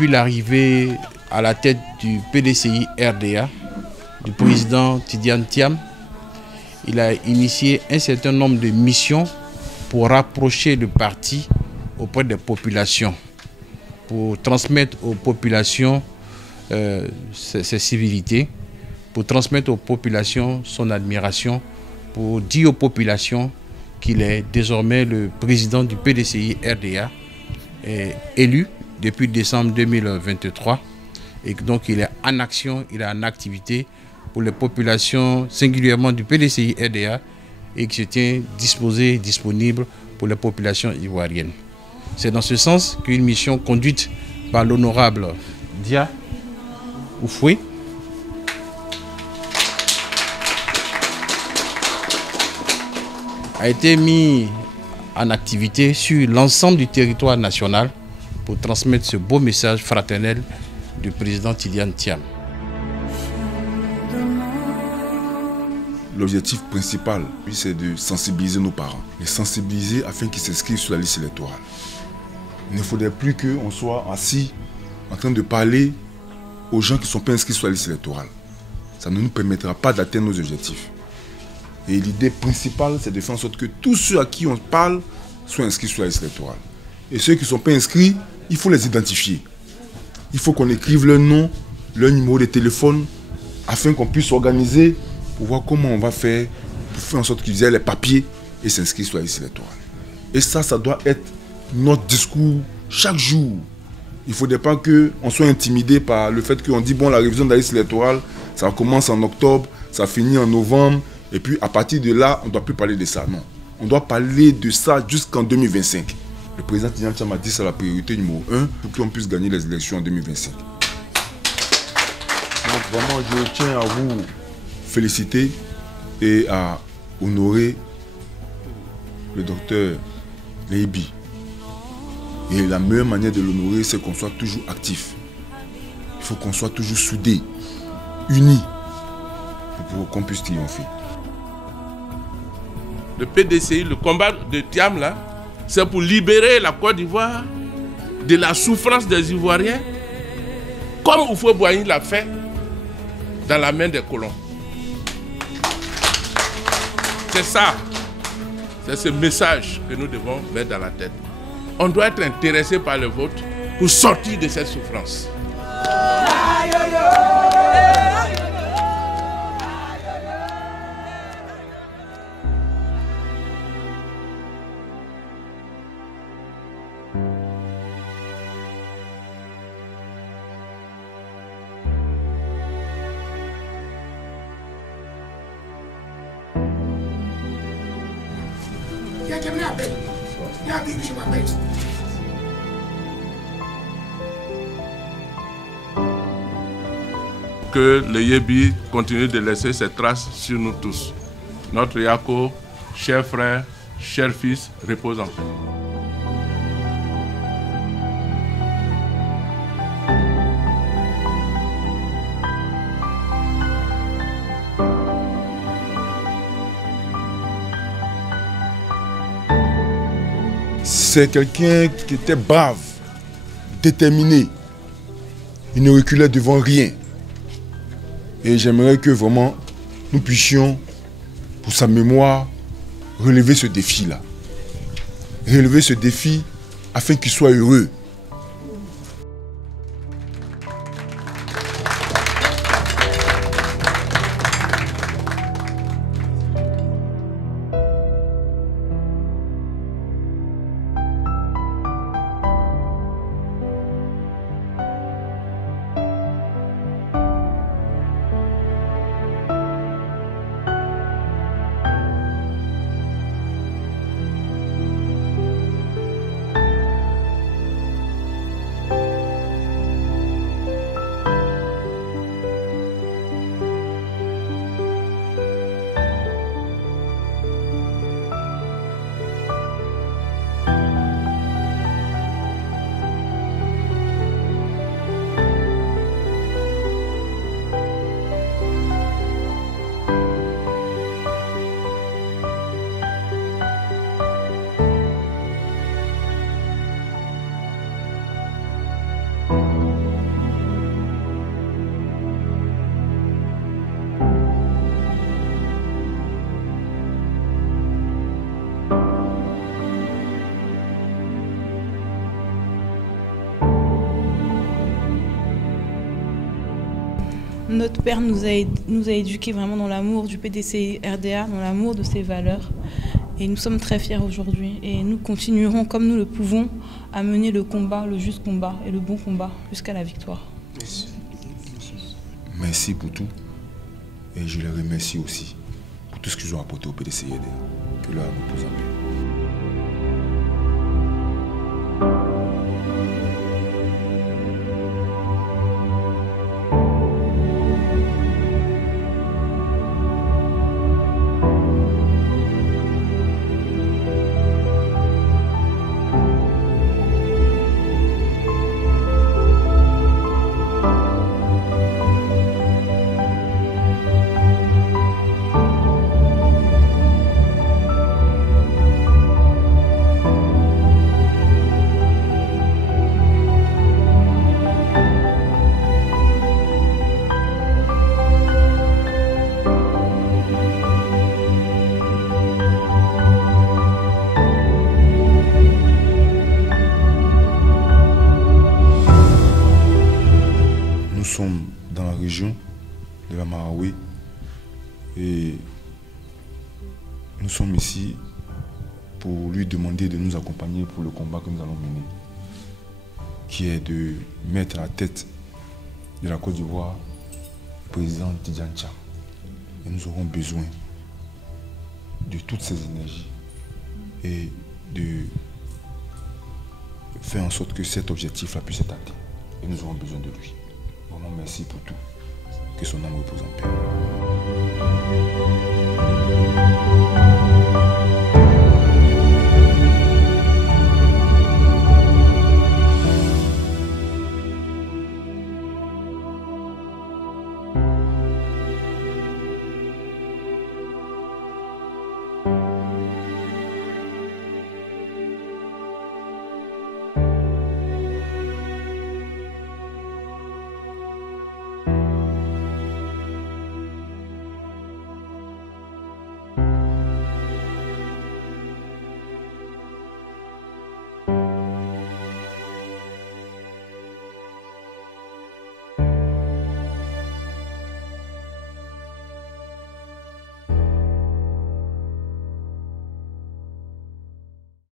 depuis l'arrivée à la tête du PDCI RDA, du président Tidiane Thiam, il a initié un certain nombre de missions pour rapprocher le parti auprès des populations, pour transmettre aux populations ses civilités, pour transmettre aux populations son admiration, pour dire aux populations qu'il est désormais le président du PDCI RDA, élu depuis décembre 2023, et donc il est en action, il est en activité pour les populations, singulièrement du PDCI RDA, et qui se tient disponible pour les populations ivoiriennes. C'est dans ce sens qu'une mission conduite par l'honorable Dia Oufoué a été mise en activité sur l'ensemble du territoire national pour transmettre ce beau message fraternel du président Tidiane Thiam. L'objectif principal, c'est de sensibiliser nos parents. Les sensibiliser afin qu'ils s'inscrivent sur la liste électorale. Il ne faudrait plus qu'on soit assis en train de parler aux gens qui ne sont pas inscrits sur la liste électorale. Ça ne nous permettra pas d'atteindre nos objectifs. Et l'idée principale, c'est de faire en sorte que tous ceux à qui on parle soient inscrits sur la liste électorale. Et ceux qui ne sont pas inscrits, il faut les identifier. Il faut qu'on écrive leur nom, leur numéro de téléphone, afin qu'on puisse s'organiser pour voir comment on va faire pour faire en sorte qu'ils aient les papiers et s'inscrivent sur la liste électorale. Et ça doit être notre discours chaque jour. Il ne faudrait pas qu'on soit intimidé par le fait qu'on dit bon, la révision de la liste électorale, ça commence en octobre, ça finit en novembre, et puis à partir de là, on ne doit plus parler de ça. Non, on doit parler de ça jusqu'en 2025. Le président Tidiane Thiam a dit que c'est la priorité numéro 1 pour qu'on puisse gagner les élections en 2025. Donc vraiment, je tiens à vous féliciter et à honorer le docteur Leibi. Et la meilleure manière de l'honorer, c'est qu'on soit toujours actif. Il faut qu'on soit toujours soudés, unis, pour qu'on puisse triompher. Le PDCI, le combat de Thiam, là, c'est pour libérer la Côte d'Ivoire de la souffrance des Ivoiriens, comme Houphouët-Boigny l'a fait dans la main des colons. C'est ça, c'est ce message que nous devons mettre dans la tête. On doit être intéressé par le vote pour sortir de cette souffrance. Que le Yébi continue de laisser ses traces sur nous tous. Notre Yako, cher frère, cher fils, repose en paix. C'est quelqu'un qui était brave, déterminé. Il ne reculait devant rien. Et j'aimerais que vraiment nous puissions, pour sa mémoire, relever ce défi-là. Relever ce défi afin qu'il soit heureux. Notre père nous a éduqués vraiment dans l'amour du PDCI RDA, dans l'amour de ses valeurs. Et nous sommes très fiers aujourd'hui. Et nous continuerons, comme nous le pouvons, à mener le combat, le juste combat et le bon combat jusqu'à la victoire. Merci. Merci pour tout. Et je les remercie aussi pour tout ce qu'ils ont apporté au PDCI RDA. Que leur repose en paix. Nous sommes dans la région de la Marawi et nous sommes ici pour lui demander de nous accompagner pour le combat que nous allons mener, qui est de mettre à la tête de la Côte d'Ivoire le président Tidjane Thiam. Et nous aurons besoin de toutes ces énergies et de faire en sorte que cet objectif-là puisse être atteint. Et nous aurons besoin de lui. Vraiment merci pour tout. Que son âme repose en paix.